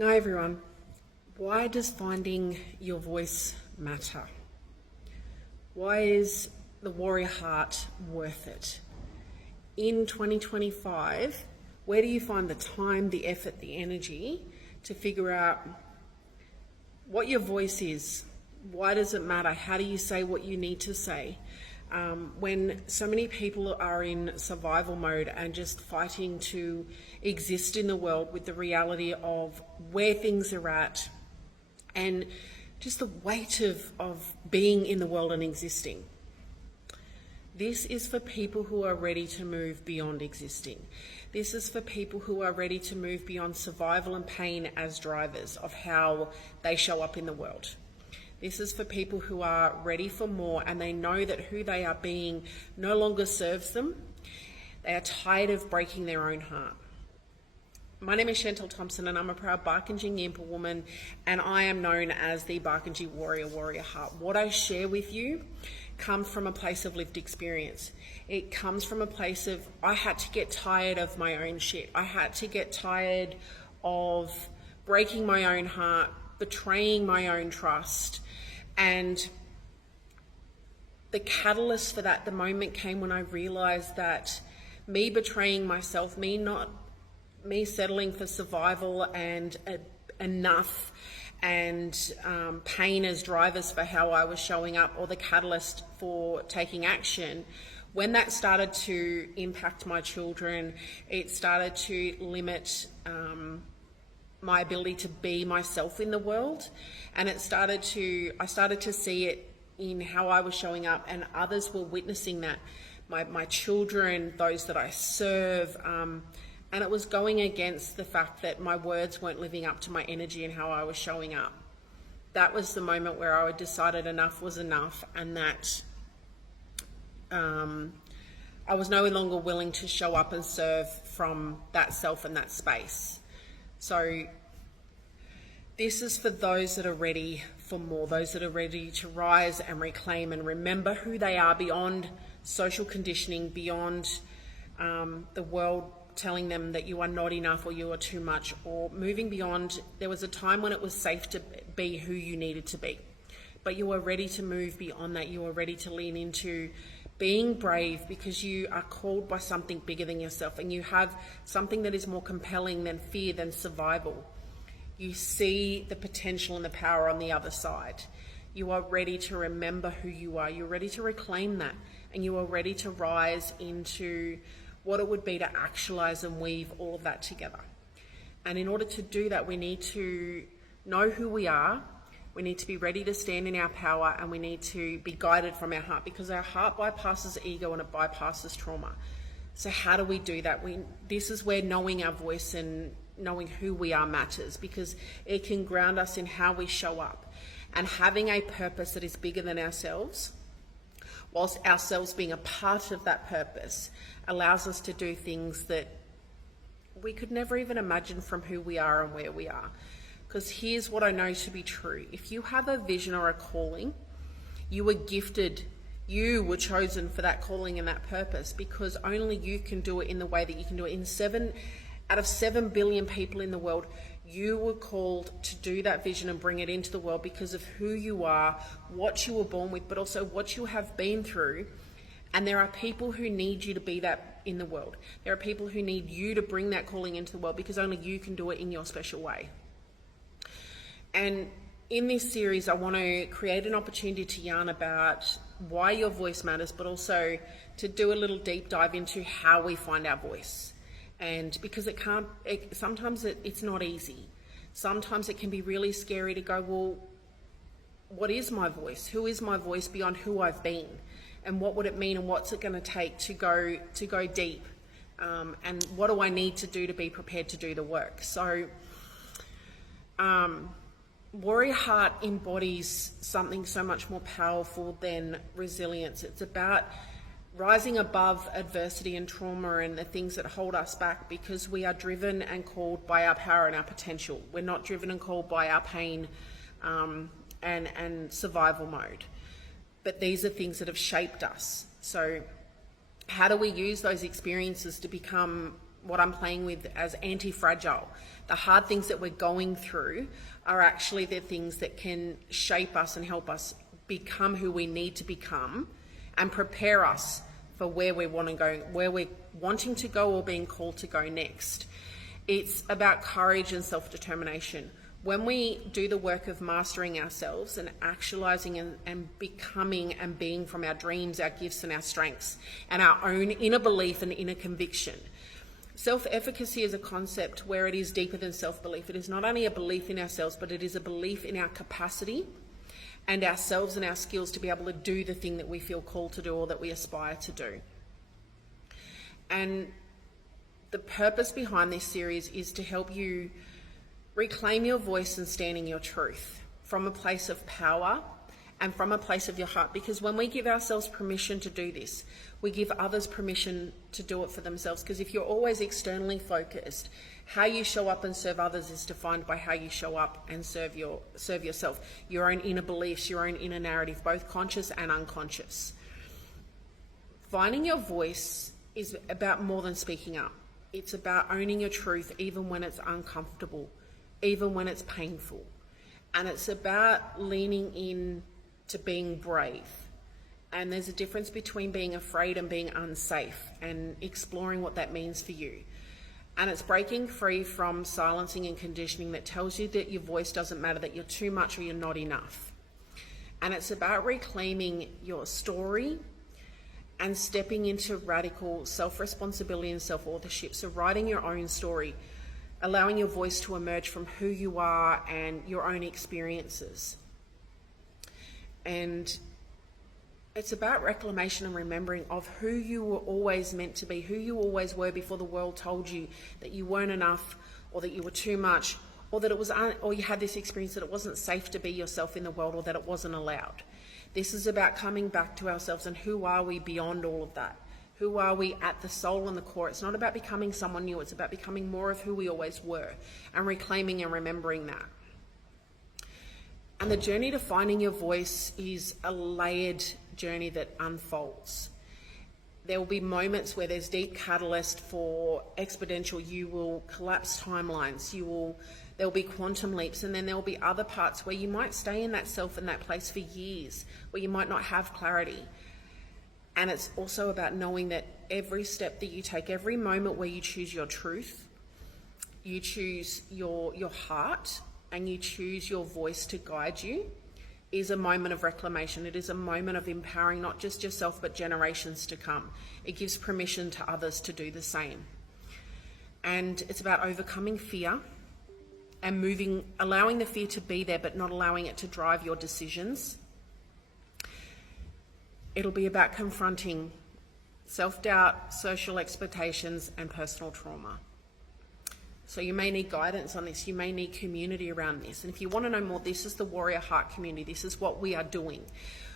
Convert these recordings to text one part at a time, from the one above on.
Hi everyone. Why does finding your voice matter? Why is the warrior heart worth it? In 2025, where do you find the time, the effort, the energy to figure out what your voice is? Why does it matter? How do you say what you need to say? When so many people are in survival mode and just fighting to exist in the world with the reality of where things are at and just the weight of being in the world and existing. This is for people who are ready to move beyond existing. This is for people who are ready to move beyond survival and pain as drivers of how they show up in the world. This is for people who are ready for more and they know that who they are being no longer serves them. They are tired of breaking their own heart. My name is Chantal Thompson and I'm a proud Barkindji Yimpa woman, and I am known as the Barkindji Warrior Heart. What I share with you comes from a place of lived experience. It comes from a place of I had to get tired of my own shit. I had to get tired of breaking my own heart, betraying my own trust. And the catalyst for that, the moment came when I realized that me betraying myself, me settling for survival and enough and pain as drivers for how I was showing up, or the catalyst for taking action, when that started to impact my children, it started to limit my ability to be myself in the world. And I started to see it in how I was showing up, and others were witnessing that. My children, those that I serve, and it was going against the fact that my words weren't living up to my energy and how I was showing up. That was the moment where I decided enough was enough, and that I was no longer willing to show up and serve from that self and that space. So this is for those that are ready for more, those that are ready to rise and reclaim and remember who they are beyond social conditioning, beyond the world telling them that you are not enough or you are too much, or moving beyond. There was a time when it was safe to be who you needed to be, but you are ready to move beyond that. You are ready to lean into being brave because you are called by something bigger than yourself, and you have something that is more compelling than fear, than survival. You see the potential and the power on the other side. You are ready to remember who you are. You're ready to reclaim that, and you are ready to rise into what it would be to actualize and weave all of that together. And in order to do that, we need to know who we are. We need to be ready to stand in our power, and we need to be guided from our heart, because our heart bypasses ego and it bypasses trauma. So how do we do that? This is where knowing our voice and knowing who we are matters, because it can ground us in how we show up. And having a purpose that is bigger than ourselves, whilst ourselves being a part of that purpose, allows us to do things that we could never even imagine from who we are and where we are. Because here's what I know to be true. If you have a vision or a calling, you were gifted, you were chosen for that calling and that purpose, because only you can do it in the way that you can do it. Out of 7 billion people in the world, you were called to do that vision and bring it into the world because of who you are, what you were born with, but also what you have been through. And there are people who need you to be that in the world. There are people who need you to bring that calling into the world, because only you can do it in your special way. And in this series, I want to create an opportunity to yarn about why your voice matters, but also to do a little deep dive into how we find our voice. And because sometimes it's not easy. Sometimes it can be really scary to go, well, what is my voice? Who is my voice beyond who I've been? And what would it mean, and what's it going to take to go deep? And what do I need to do to be prepared to do the work? So Warrior Heart embodies something so much more powerful than resilience. It's about rising above adversity and trauma and the things that hold us back, because we are driven and called by our power and our potential. We're not driven and called by our pain and survival mode. But these are things that have shaped us. So how do we use those experiences to become I'm playing with as anti-fragile. The hard things that we're going through are actually the things that can shape us and help us become who we need to become and prepare us for where we want to go, where we're wanting to go or being called to go next. It's about courage and self-determination. When we do the work of mastering ourselves and actualizing and becoming and being from our dreams, our gifts and our strengths and our own inner belief and inner conviction. Self-efficacy is a concept where it is deeper than self-belief. It is not only a belief in ourselves, but it is a belief in our capacity and ourselves and our skills to be able to do the thing that we feel called to do or that we aspire to do. And the purpose behind this series is to help you reclaim your voice and stand in your truth from a place of power and from a place of your heart. Because when we give ourselves permission to do this, we give others permission to do it for themselves. Because if you're always externally focused, how you show up and serve others is defined by how you show up and serve yourself, your own inner beliefs, your own inner narrative, both conscious and unconscious. Finding your voice is about more than speaking up. It's about owning your truth even when it's uncomfortable, even when it's painful. And it's about leaning in to being brave. And there's a difference between being afraid and being unsafe and exploring what that means for you. And it's breaking free from silencing and conditioning that tells you that your voice doesn't matter, that you're too much or you're not enough. And it's about reclaiming your story and stepping into radical self-responsibility and self-authorship. So writing your own story, allowing your voice to emerge from who you are and your own experiences. And it's about reclamation and remembering of who you were always meant to be, who you always were before the world told you that you weren't enough or that you were too much or that it was or you had this experience that it wasn't safe to be yourself in the world or that it wasn't allowed. This is about coming back to ourselves and who are we beyond all of that? Who are we at the soul and the core? It's not about becoming someone new. It's about becoming more of who we always were and reclaiming and remembering that. And the journey to finding your voice is a layered journey that unfolds. There will be moments where there's deep catalyst for exponential. You will collapse timelines. There will be quantum leaps, and then there will be other parts where you might stay in that self and that place for years, where you might not have clarity. And it's also about knowing that every step that you take, every moment where you choose your truth, you choose your heart, and you choose your voice to guide you, is a moment of reclamation. It is a moment of empowering not just yourself, but generations to come. It gives permission to others to do the same. And it's about overcoming fear and allowing the fear to be there, but not allowing it to drive your decisions. It'll be about confronting self-doubt, social expectations, and personal trauma. So you may need guidance on this. You may need community around this. And if you want to know more, this is the Warrior Heart community. This is what we are doing.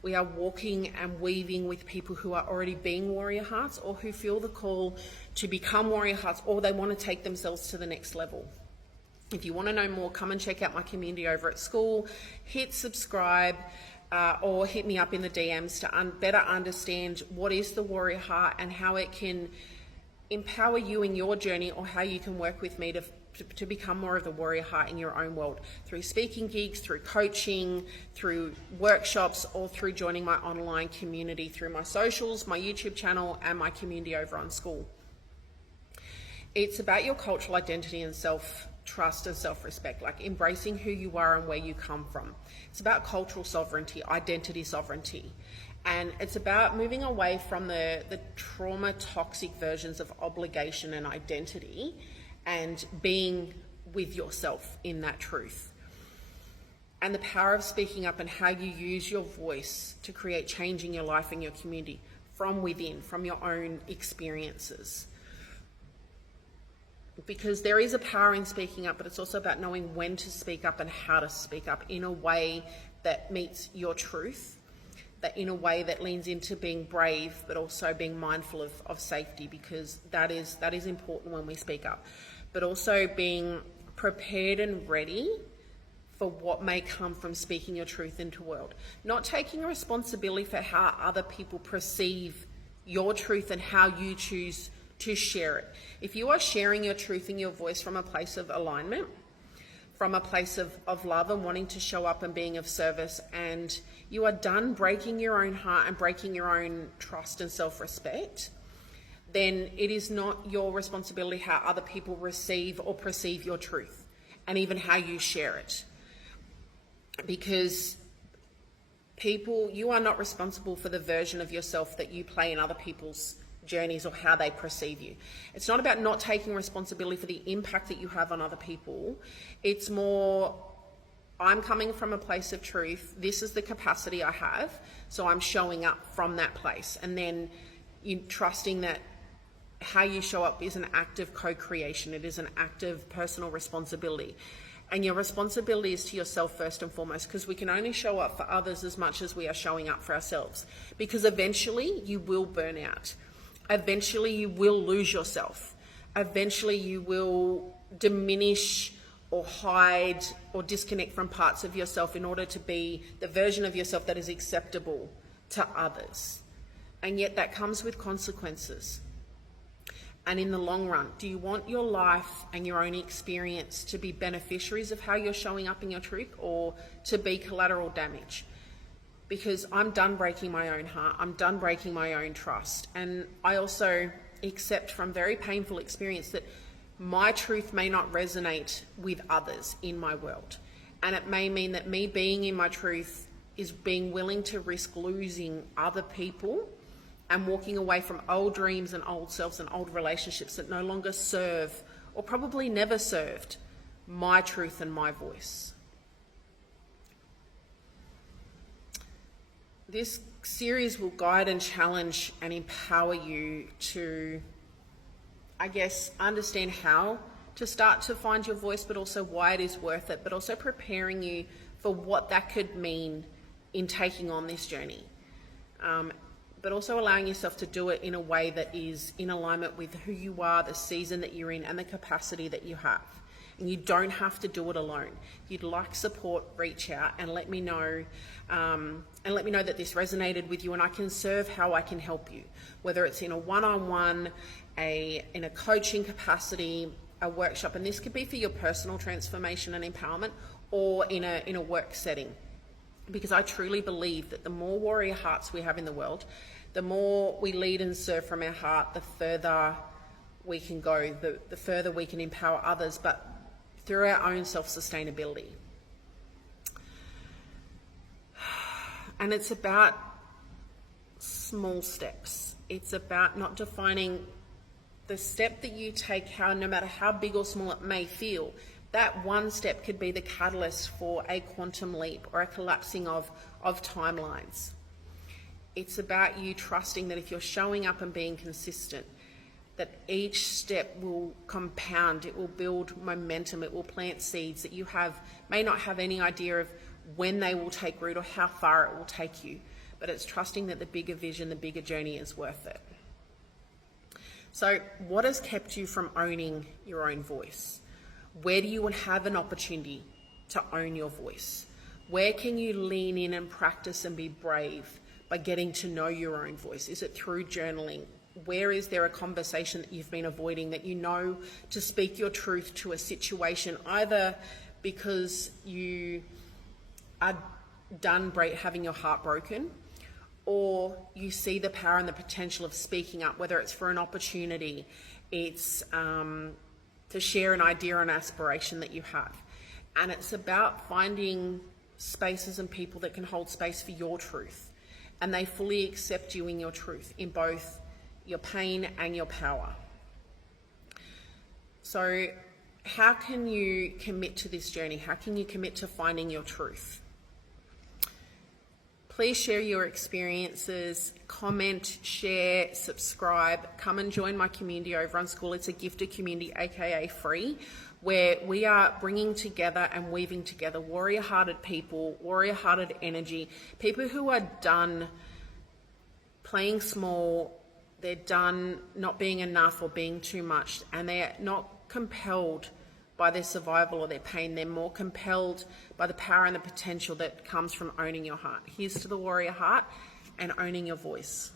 We are walking and weaving with people who are already being Warrior Hearts or who feel the call to become Warrior Hearts, or they want to take themselves to the next level. If you want to know more, come and check out my community over at school. Hit subscribe or hit me up in the DMs to better understand what is the Warrior Heart and how it can empower you in your journey, or how you can work with me to become more of the Warrior Heart in your own world, through speaking gigs, through coaching, through workshops, or through joining my online community, through my socials, my YouTube channel, and my community over on school. It's about your cultural identity and self-trust and self-respect, like embracing who you are and where you come from. It's about cultural sovereignty, identity sovereignty. And it's about moving away from the trauma toxic versions of obligation and identity and being with yourself in that truth. And the power of speaking up and how you use your voice to create change in your life and your community from within, from your own experiences. Because there is a power in speaking up, but it's also about knowing when to speak up and how to speak up in a way that meets your truth, that in a way that leans into being brave, but also being mindful of safety, because that is important when we speak up. But also being prepared and ready for what may come from speaking your truth into the world. Not taking responsibility for how other people perceive your truth and how you choose to share it. If you are sharing your truth and your voice from a place of alignment, from a place of love and wanting to show up and being of service, and you are done breaking your own heart and breaking your own trust and self-respect, then it is not your responsibility how other people receive or perceive your truth, and even how you share it. Because you are not responsible for the version of yourself that you play in other people's journeys or how they perceive you. It's not about not taking responsibility for the impact that you have on other people. It's more, I'm coming from a place of truth. This is the capacity I have, so I'm showing up from that place. And then you trusting that how you show up is an act of co-creation. It is an act of personal responsibility. And your responsibility is to yourself first and foremost, because we can only show up for others as much as we are showing up for ourselves. Because eventually you will burn out. Eventually you will lose yourself. Eventually you will diminish or hide or disconnect from parts of yourself in order to be the version of yourself that is acceptable to others. And yet that comes with consequences. And in the long run, do you want your life and your own experience to be beneficiaries of how you're showing up in your truth, or to be collateral damage? Because I'm done breaking my own heart. I'm done breaking my own trust. And I also accept from very painful experience that my truth may not resonate with others in my world. And it may mean that me being in my truth is being willing to risk losing other people and walking away from old dreams and old selves and old relationships that no longer serve, or probably never served, my truth and my voice. This series will guide and challenge and empower you to, I guess, understand how to start to find your voice, but also why it is worth it, but also preparing you for what that could mean in taking on this journey. But also allowing yourself to do it in a way that is in alignment with who you are, the season that you're in, and the capacity that you have. And you don't have to do it alone. If you'd like support, reach out and let me know. And let me know that this resonated with you, and I can serve how I can help you, whether it's in a one-on-one, in a coaching capacity, a workshop, and this could be for your personal transformation and empowerment, or in a work setting. Because I truly believe that the more warrior hearts we have in the world, the more we lead and serve from our heart, the further we can go, the further we can empower others, but through our own self-sustainability. And it's about small steps. It's about not defining the step that you take, no matter how big or small it may feel. That one step could be the catalyst for a quantum leap or a collapsing of timelines. It's about you trusting that if you're showing up and being consistent, that each step will compound, it will build momentum, it will plant seeds that you may not have any idea of when they will take root or how far it will take you. But it's trusting that the bigger vision, the bigger journey is worth it. So what has kept you from owning your own voice? Where do you have an opportunity to own your voice? Where can you lean in and practice and be brave by getting to know your own voice? Is it through journaling? Where is there a conversation that you've been avoiding that you know to speak your truth to a situation, either because you are done having your heart broken, or you see the power and the potential of speaking up, whether it's for an opportunity, it's to share an idea or an aspiration that you have. And it's about finding spaces and people that can hold space for your truth, and they fully accept you in your truth, in both your pain and your power. So how can you commit to this journey? How can you commit to finding your truth? Please share your experiences, comment, share, subscribe. Come and join my community over on School. It's a gifted community, aka free, where we are bringing together and weaving together warrior-hearted people, warrior-hearted energy, people who are done playing small, they're done not being enough or being too much, and they're not compelled by their survival or their pain. They're more compelled by the power and the potential that comes from owning your heart. Here's to the warrior heart and owning your voice.